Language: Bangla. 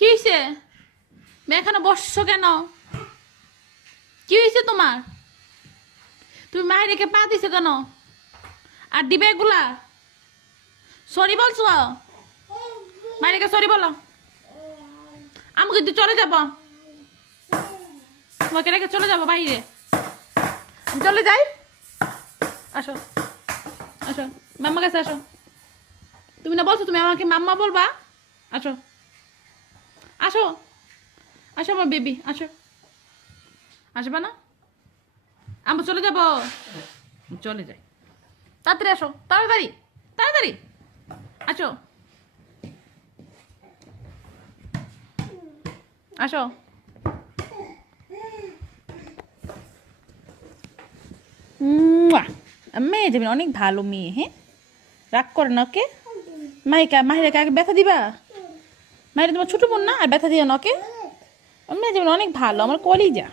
কি হয়েছে? এখানে বসছো কেন? কি হয়েছে তোমার? তুমি মায়ের রেখে পা দিছো কেন? আর দিবে এগুলা? সরি বলছো? মায়ের রেখে সরি বলো। আমি কিন্তু চলে যাব, তোমাকে রেখে চলে যাবো বাইরে। আমি চলে যাই। আসো আসো, মাম্মা কাছে আসো। তুমি না বলছো তুমি আমাকে মাম্মা বলবা? আসো আসো আসো আমার বেবি, আসো। আসবে না? আমরা চলে যাব। চলে যাই। তাড়াতাড়ি আসো, তাড়াতাড়ি তাড়াতাড়ি আসো আসো। মেয়ে যাবেন, অনেক ভালো মেয়ে। হ্যাঁ, রাগ করে না ওকে। মাহিরাকে আগে ব্যথা দিবা? মাহিরা তোমার ছোট বোন না? আর ব্যথা দিও না ওকে। মেয়ে যাবেন, অনেক ভালো আমার কলিজা।